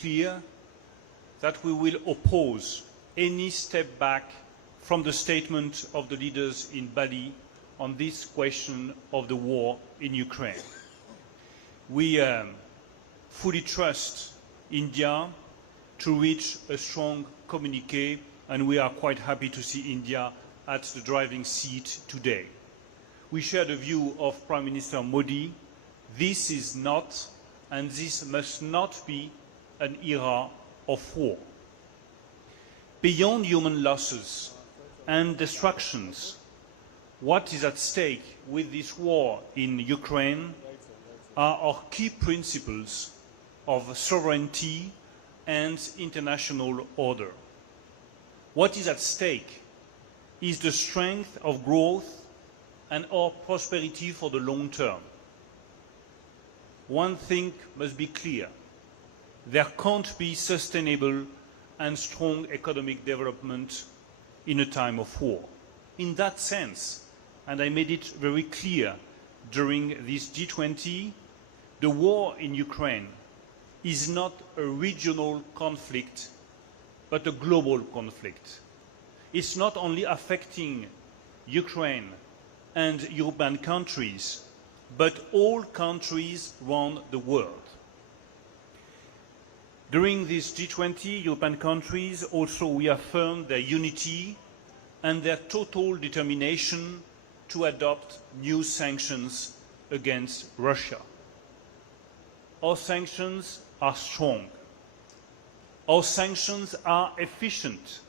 clear that we will oppose any step back from the statement of the leaders in Bali on this question of the war in Ukraine. We fully trust India to reach a strong communiqué, and we are quite happy to see India at the driving seat today. We share the view of Prime Minister Modi. This is not, and this must not be, an era of war. Beyond human losses and destructions, what is at stake with this war in Ukraine are our key principles of sovereignty and international order. What is at stake is the strength of growth and our prosperity for the long term. One thing must be clear: there can't be sustainable and strong economic development in a time of war. In that sense, and I made it very clear during this G20, the war in Ukraine is not a regional conflict, but a global conflict. It's not only affecting Ukraine and European countries, but all countries around the world. During this G20, European countries also reaffirmed their unity and their total determination to adopt new sanctions against Russia. Our sanctions are strong. Our sanctions are efficient.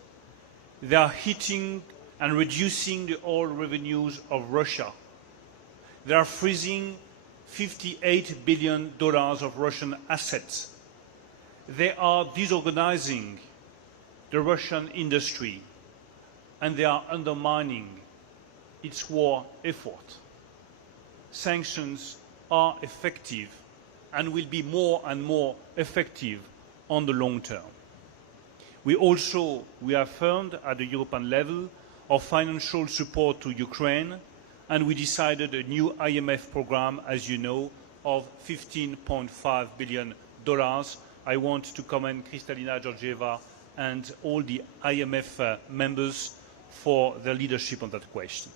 They are hitting and reducing the oil revenues of Russia. They are freezing $58 billion of Russian assets. They are disorganizing the Russian industry, and they are undermining its war effort. Sanctions are effective and will be more and more effective on the long term. We also reaffirmed at the European level our financial support to Ukraine, and we decided a new IMF program, as you know, of $15.5 billion. I want to commend Kristalina Georgieva and all the IMF members for their leadership on that question.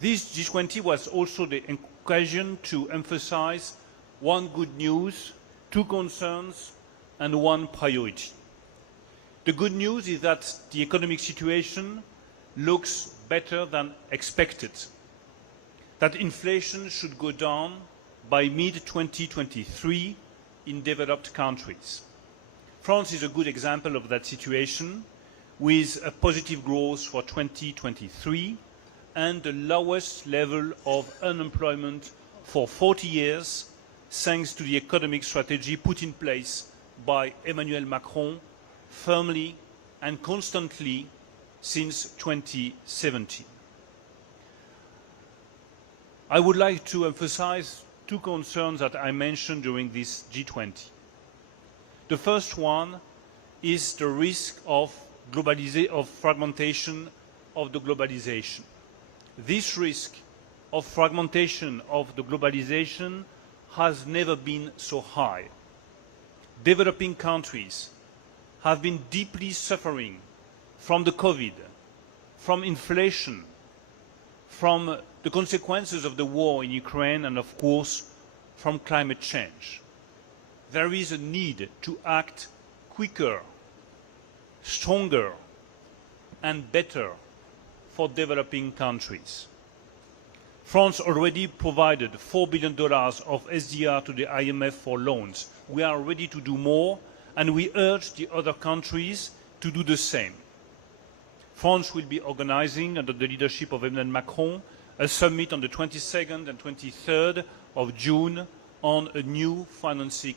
This G20 was also the occasion to emphasize one good news, two concerns, and one priority. The good news is that the economic situation looks better than expected, that inflation should go down by mid-2023 in developed countries. France is a good example of that situation, with a positive growth for 2023 and the lowest level of unemployment for 40 years, thanks to the economic strategy put in place by Emmanuel Macron firmly and constantly since 2017. I would like to emphasize two concerns that I mentioned during this G20. The first one is the risk of fragmentation of the globalization. This risk of fragmentation of the globalization has never been so high. Developing countries have been deeply suffering from the COVID, from inflation, from the consequences of the war in Ukraine, and of course from climate change. There is a need to act quicker, stronger, and better for developing countries. France already provided $4 billion of SDR to the IMF for loans. We are ready to do more, and we urge the other countries to do the same. France will be organizing, under the leadership of Emmanuel Macron, a summit on the 22nd and 23rd of June on a new financing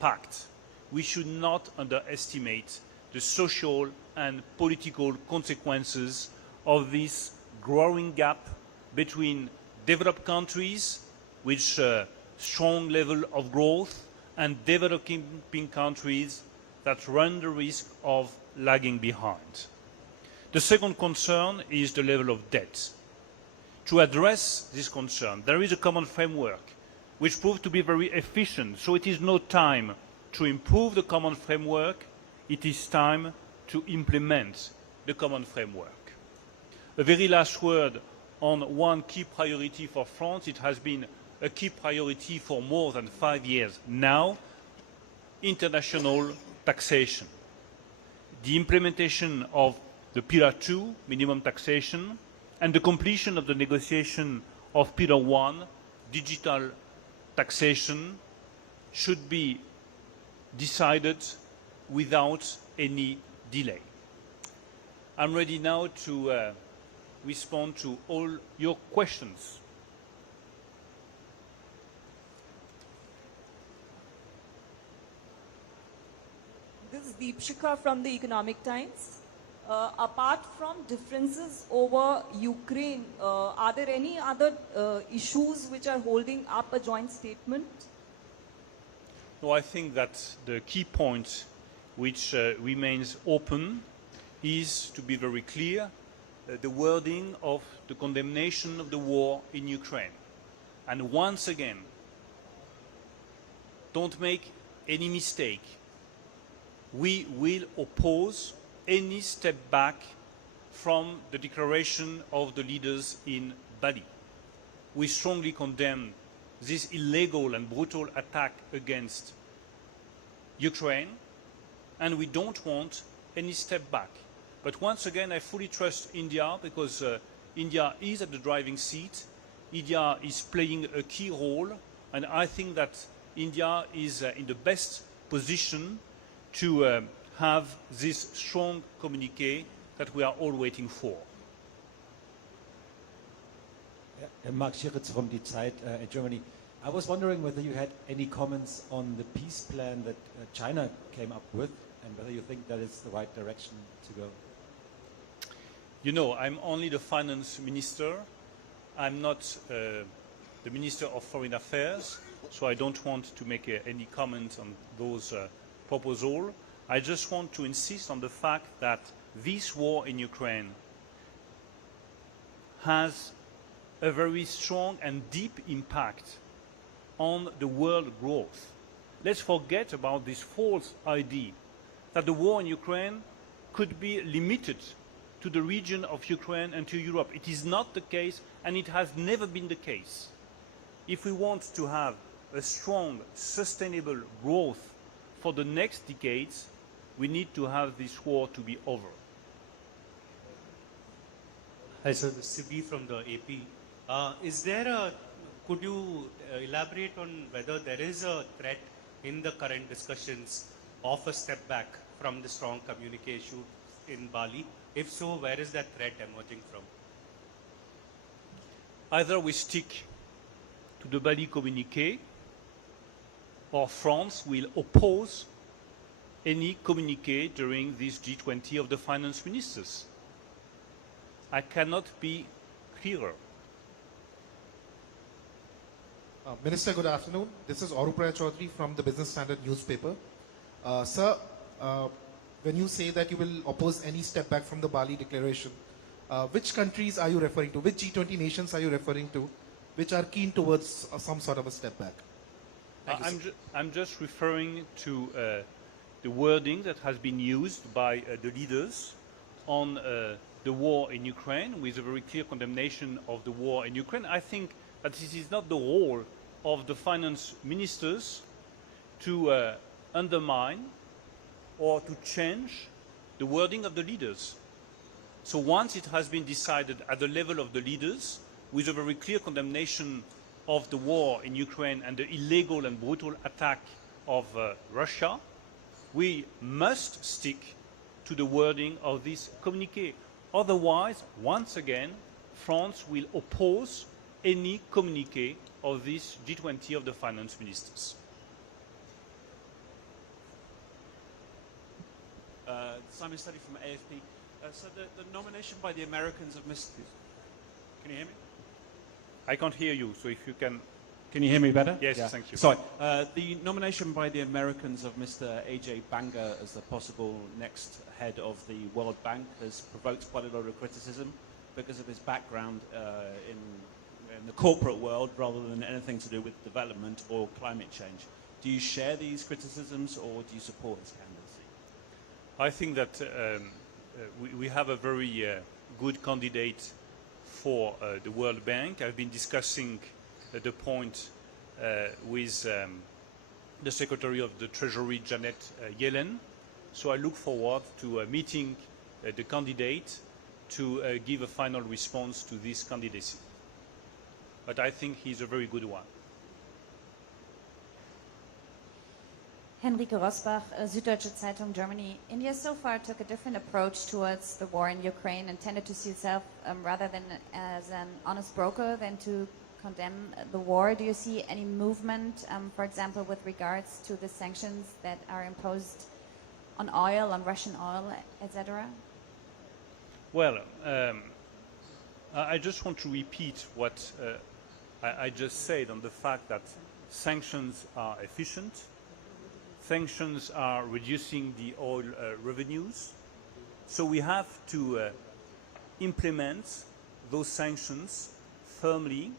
pact. We should not underestimate the social and political consequences of this growing gap between developed countries with a strong level of growth and developing countries that run the risk of lagging behind. The second concern is the level of debt. To address this concern, there is a common framework which proved to be very efficient, so it is no time to improve the common framework, it is time to implement the common framework. A very last word on one key priority for France. It has been a key priority for more than 5 years now: international taxation. The implementation of the Pillar 2 minimum taxation and the completion of the negotiation of Pillar 1 digital taxation should be decided without any delay. I'm ready now to respond to all your questions. This is Deepshika from the Economic Times. Apart from differences over Ukraine, are there any other issues which are holding up a joint statement? No, I think that the key point which remains open is, to be very clear, the wording of the condemnation of the war in Ukraine. And once again, don't make any mistake. We will oppose any step back from the declaration of the leaders in Bali. We strongly condemn this illegal and brutal attack against Ukraine, and we don't want any step back. But once again, I fully trust India, because India is at the driving seat. India is playing a key role, and I think that India is in the best position to have this strong communiqué that we are all waiting for. Mark Schiritz from Die Zeit in Germany. I was wondering whether you had any comments on the peace plan that China came up with, and whether you think that is the right direction to go. You know, I'm only the finance minister. I'm not the Minister of Foreign Affairs, so I don't want to make any comment on those proposals. I just want to insist on the fact that this war in Ukraine has a very strong and deep impact on the world growth. Let's forget about this false idea that the war in Ukraine could be limited to the region of Ukraine and to Europe. It is not the case, and it has never been the case. If we want to have a strong, sustainable growth for the next decades, we need to have this war to be over. Hi, sir. This is Sibi from the AP. Could you elaborate on whether there is a threat in the current discussions of a step back from the strong communication in Bali? If so, where is that threat emerging from? Either we stick to the Bali communiqué, or France will oppose any communiqué during this G20 of the finance ministers. I cannot be clearer. Minister, good afternoon. This is Arupraya Chaudhary from the Business Standard newspaper. Sir, when you say that you will oppose any step back from the Bali declaration, which countries are you referring to? Which G20 nations are you referring to, which are keen towards some sort of a step back? I'm just referring to the wording that has been used by the leaders on the war in Ukraine, with a very clear condemnation of the war in Ukraine. I think that this is not the role of the finance ministers to undermine or to change the wording of the leaders. So once it has been decided at the level of the leaders, with a very clear condemnation of the war in Ukraine and the illegal and brutal attack of Russia, we must stick to the wording of this communiqué. Otherwise, once again, France will oppose any communiqué of this G20 of the finance ministers. Simon Study from AFP. So the nomination by the Americans of Mr. Can you hear me? I can't hear you, so if you can... Can you hear me better? Yes, thank you. Sorry. The nomination by the Americans of Mr. A.J. Banga as the possible next head of the World Bank has provoked quite a lot of criticism because of his background in the corporate world rather than anything to do with development or climate change. Do you share these criticisms, or do you support his candidacy? I think that we have a very good candidate for the World Bank. I've been discussing the point with the Secretary of the Treasury, Janet Yellen. So I look forward to meeting the candidate to give a final response to this candidacy. But I think he's a very good one. Henrike Rosbach, Süddeutsche Zeitung, Germany. India so far took a different approach towards the war in Ukraine and tended to see itself rather than as an honest broker than to condemn the war. Do you see any movement, for example, with regards to the sanctions that are imposed on oil, on Russian oil, etc.? Well, I just want to repeat what I just said on the fact that sanctions are efficient. Sanctions are reducing the oil revenues. So we have to implement those sanctions firmly,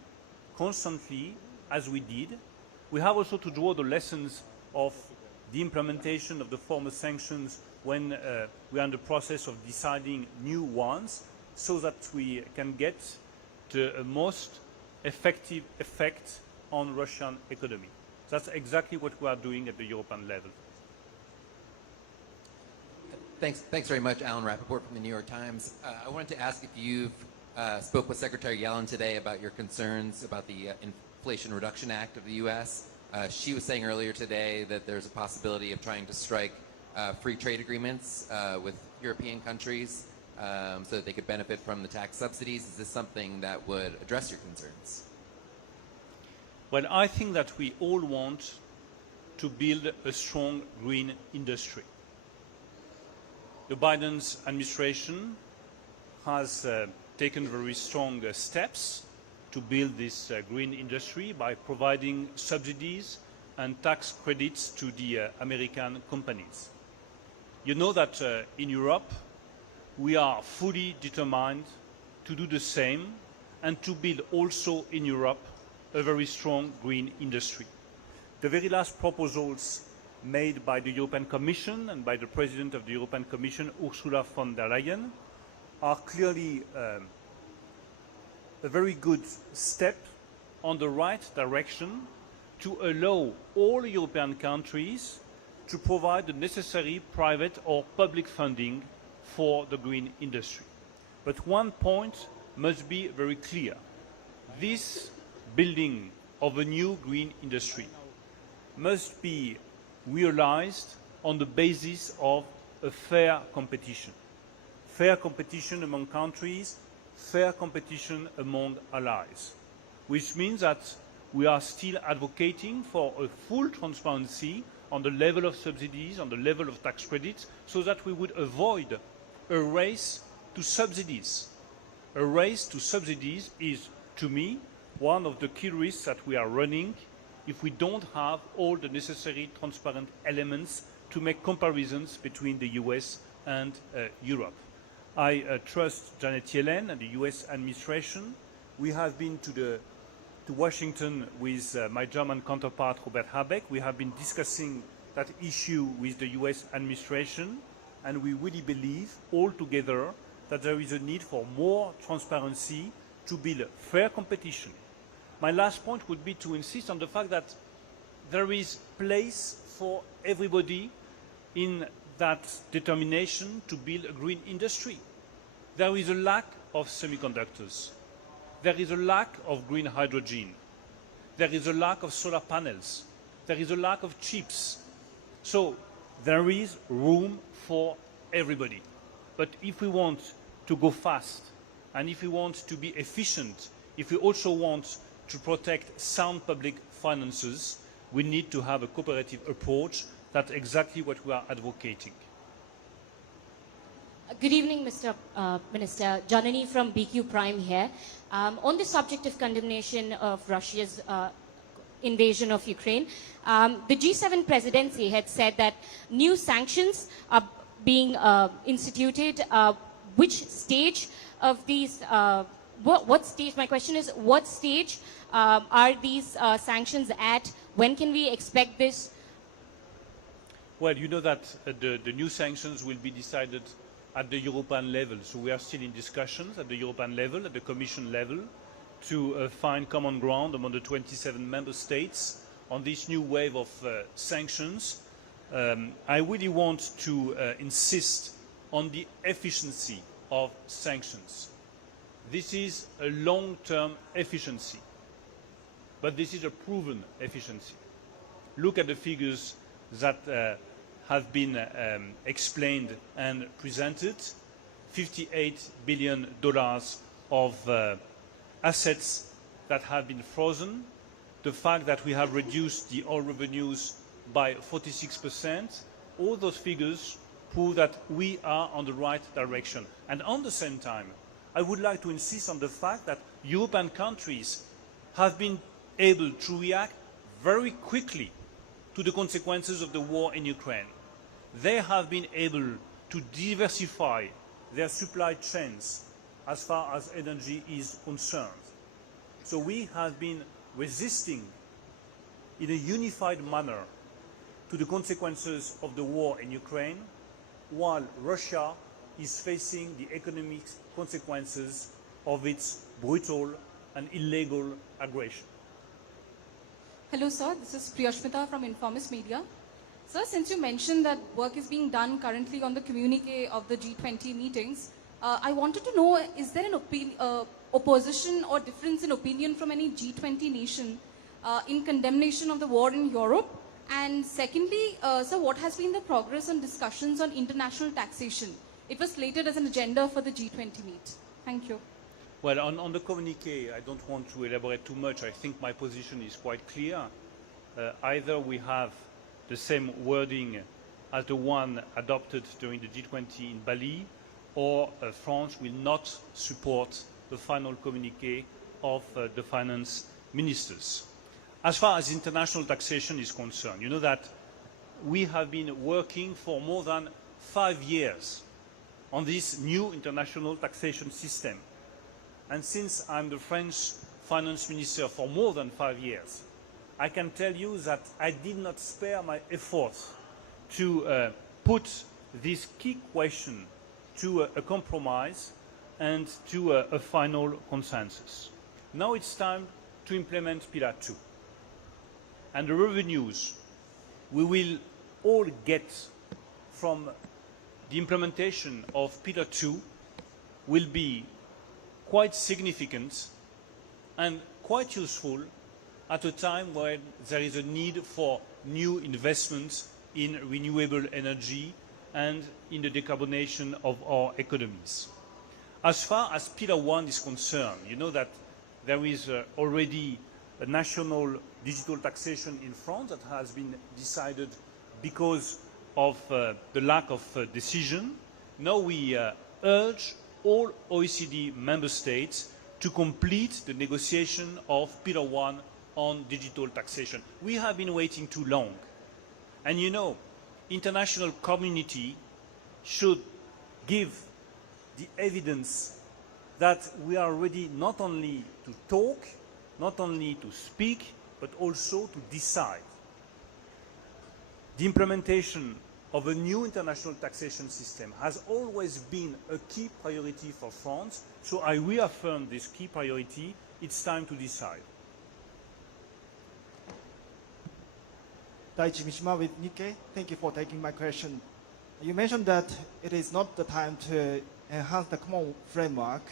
constantly, as we did. We have also to draw the lessons of the implementation of the former sanctions when we are in the process of deciding new ones, so that we can get the most effective effect on Russian economy. That's exactly what we are doing at the European level. Thanks very much, Alan Rappaport from the New York Times. I wanted to ask if you've spoke with Secretary Yellen today about your concerns about the Inflation Reduction Act of the U.S. She was saying earlier today that there's a possibility of trying to strike free trade agreements with European countries so that they could benefit from the tax subsidies. Is this something that would address your concerns? Well, I think that we all want to build a strong green industry. The Biden administration has taken very strong steps to build this green industry by providing subsidies and tax credits to the American companies. You know that in Europe we are fully determined to do the same and to build also in Europe a very strong green industry. The very last proposals made by the European Commission and by the President of the European Commission, Ursula von der Leyen, are clearly a very good step on the right direction to allow all European countries to provide the necessary private or public funding for the green industry. But one point must be very clear. This building of a new green industry must be realized on the basis of a fair competition. Fair competition among countries, fair competition among allies, which means that we are still advocating for a full transparency on the level of subsidies, on the level of tax credits, so that we would avoid a race to subsidies. A race to subsidies is, to me, one of the key risks that we are running if we don't have all the necessary transparent elements to make comparisons between the US and Europe. I trust Janet Yellen and the US administration. We have been to Washington with my German counterpart, Robert Habeck. We have been discussing that issue with the US administration, and we really believe all together that there is a need for more transparency to build fair competition. My last point would be to insist on the fact that there is place for everybody in that determination to build a green industry. There is a lack of semiconductors. There is a lack of green hydrogen. There is a lack of solar panels. There is a lack of chips. So there is room for everybody. But if we want to go fast, and if we want to be efficient, if we also want to protect sound public finances, we need to have a cooperative approach. That's exactly what we are advocating. Good evening, Mr. Minister. Janani from BQ Prime here. On the subject of condemnation of Russia's invasion of Ukraine, the G7 presidency had said that new sanctions are being instituted. Which stage of these, what stage, my question is, what stage are these sanctions at? When can we expect this Well, you know that the new sanctions will be decided at the European level. So we are still in discussions at the European level, at the Commission level, to find common ground among the 27 member states on this new wave of sanctions. I really want to insist on the efficiency of sanctions. This is a long-term efficiency, but this is a proven efficiency. Look at the figures that have been explained and presented. $58 billion of assets that have been frozen, the fact that we have reduced the oil revenues by 46%, all those figures prove that we are on the right direction. And at the same time, I would like to insist on the fact that European countries have been able to react very quickly to the consequences of the war in Ukraine. They have been able to diversify their supply chains as far as energy is concerned. So we have been resisting in a unified manner to the consequences of the war in Ukraine, while Russia is facing the economic consequences of its brutal and illegal aggression. Hello, sir. This is Priyashmita from Informis Media. Sir, since you mentioned that work is being done currently on the communique of the G20 meetings, I wanted to know, is there an opposition or difference in opinion from any G20 nation in condemnation of the war in Europe? And secondly, sir, what has been the progress on discussions on international taxation? It was slated as an agenda for the G20 meet. Thank you. Well, on the communique, I don't want to elaborate too much. I think my position is quite clear. Either we have the same wording as the one adopted during the G20 in Bali, or France will not support the final communique of the finance ministers. As far as international taxation is concerned, you know that we have been working for more than 5 years on this new international taxation system. And since I'm the French finance minister for more than 5 years, I can tell you that I did not spare my efforts to put this key question to a compromise and to a final consensus. Now it's time to implement Pillar 2. And the revenues we will all get from the implementation of Pillar 2 will be quite significant and quite useful at a time when there is a need for new investments in renewable energy and in the decarbonation of our economies. As far as Pillar 1 is concerned, you know that there is already a national digital taxation in France that has been decided because of the lack of decision. Now we urge all OECD member states to complete the negotiation of Pillar 1 on digital taxation. We have been waiting too long. And you know, international community should give the evidence that we are ready not only to talk, not only to speak, but also to decide. The implementation of a new international taxation system has always been a key priority for France, so I reaffirm this key priority. It's time to decide. Daichi Mishima with Nikkei. Thank you for taking my question. You mentioned that it is not the time to enhance the common framework.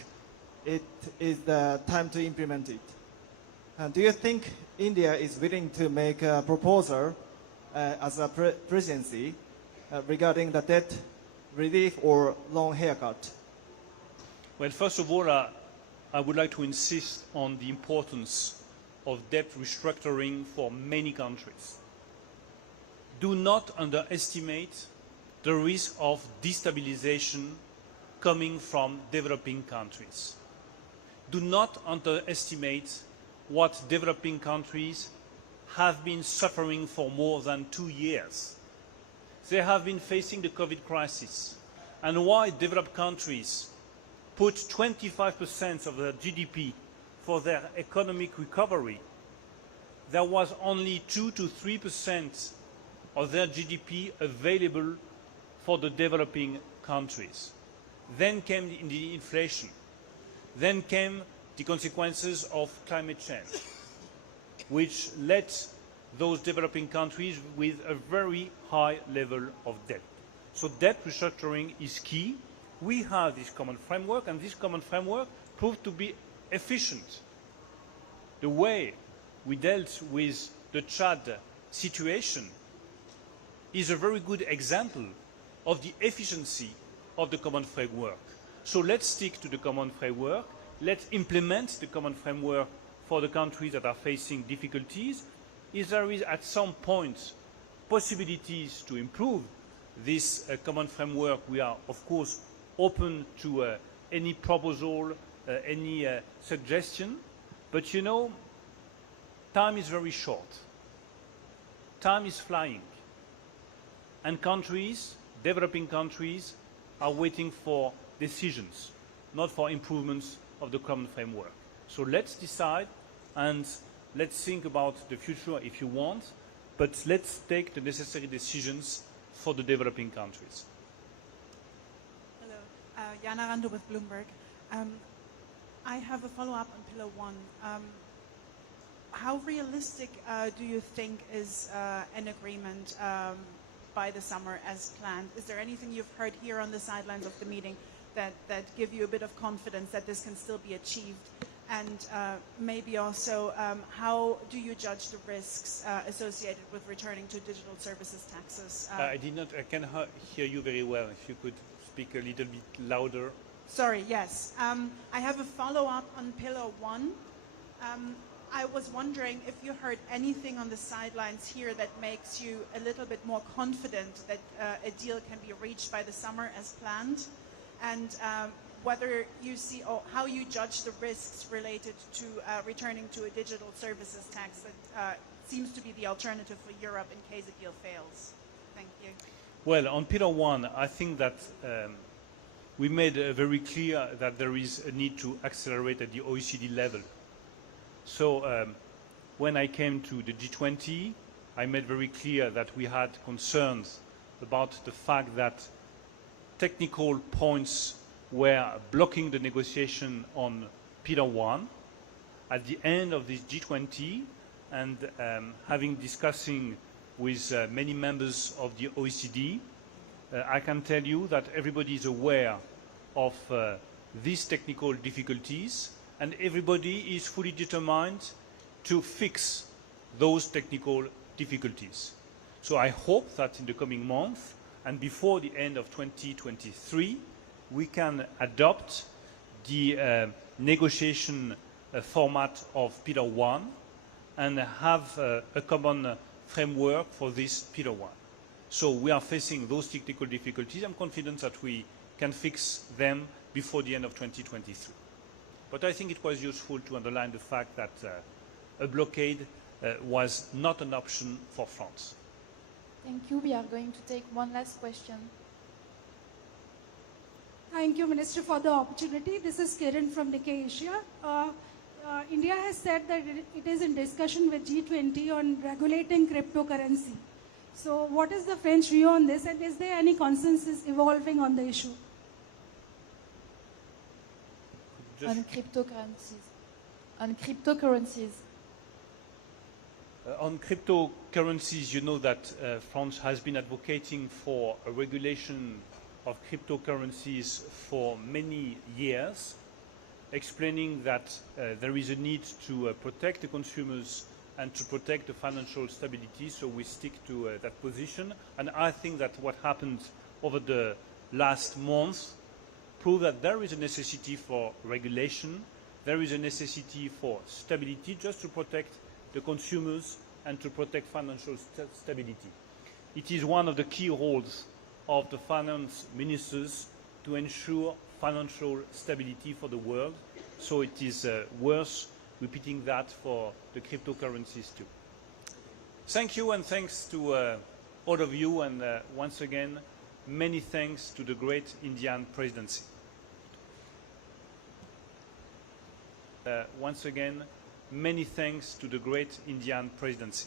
It is the time to implement it. Do you think India is willing to make a proposal as a presidency regarding the debt relief or loan haircut? Well, first of all, I would like to insist on the importance of debt restructuring for many countries. Do not underestimate the risk of destabilization coming from developing countries. Do not underestimate what developing countries have been suffering for more than 2 years. They have been facing the COVID crisis. And why developed countries put 25% of their GDP for their economic recovery, there was only 2 to 3% of their GDP available for the developing countries. Then came the inflation. Then came the consequences of climate change, which led those developing countries with a very high level of debt. So debt restructuring is key. We have this common framework, and this common framework proved to be efficient. The way we dealt with the Chad situation is a very good example of the efficiency of the common framework. So let's stick to the common framework. Let's implement the common framework for the countries that are facing difficulties. If there is at some point possibilities to improve this common framework, we are of course open to any proposal, any suggestion. But you know, time is very short. Time is flying. And countries, developing countries, are waiting for decisions, not for improvements of the common framework. So let's decide and let's think about the future if you want, but let's take the necessary decisions for the developing countries. Hello, Jana Rando with Bloomberg. I have a follow-up on Pillar 1. How realistic do you think is an agreement by the summer as planned? Is there anything you've heard here on the sidelines of the meeting that give you a bit of confidence that this can still be achieved? And maybe also, how do you judge the risks associated with returning to digital services taxes? I can hear you very well. If you could speak a little bit louder. Sorry, yes. I have a follow-up on Pillar 1. I was wondering if you heard anything on the sidelines here that makes you a little bit more confident that a deal can be reached by the summer as planned, and whether you see or how you judge the risks related to returning to a digital services tax that seems to be the alternative for Europe in case a deal fails. Thank you. Well, on Pillar 1, I think that we made very clear that there is a need to accelerate at the OECD level. So when I came to the G20, I made very clear that we had concerns about the fact that technical points were blocking the negotiation on Pillar 1. At the end of this G20, and having discussing with many members of the OECD, I can tell you that everybody is aware of these technical difficulties, and everybody is fully determined to fix those technical difficulties. So I hope that in the coming month and before the end of 2023, we can adopt the negotiation format of Pillar 1 and have a common framework for this Pillar 1. So we are facing those technical difficulties. I'm confident that we can fix them before the end of 2023. But I think it was useful to underline the fact that a blockade was not an option for France. Thank you. We are going to take one last question. Thank you, Minister, for the opportunity. This is Kiran from Nikkei Asia. India has said that it is in discussion with G20 on regulating cryptocurrency. So what is the French view on this, and is there any consensus evolving on the issue? On cryptocurrencies. On cryptocurrencies. On cryptocurrencies, you know that France has been advocating for a regulation of cryptocurrencies for many years, explaining that there is a need to protect the consumers and to protect the financial stability, so we stick to that position. And I think that what happened over the last month proved that there is a necessity for regulation, there is a necessity for stability, just to protect the consumers and to protect financial stability. It is one of the key roles of the finance ministers to ensure financial stability for the world, so it is worth repeating that for the cryptocurrencies too. Thank you, and thanks to all of you, and once again, many thanks to the great Indian presidency. Once again, many thanks to the great Indian presidency.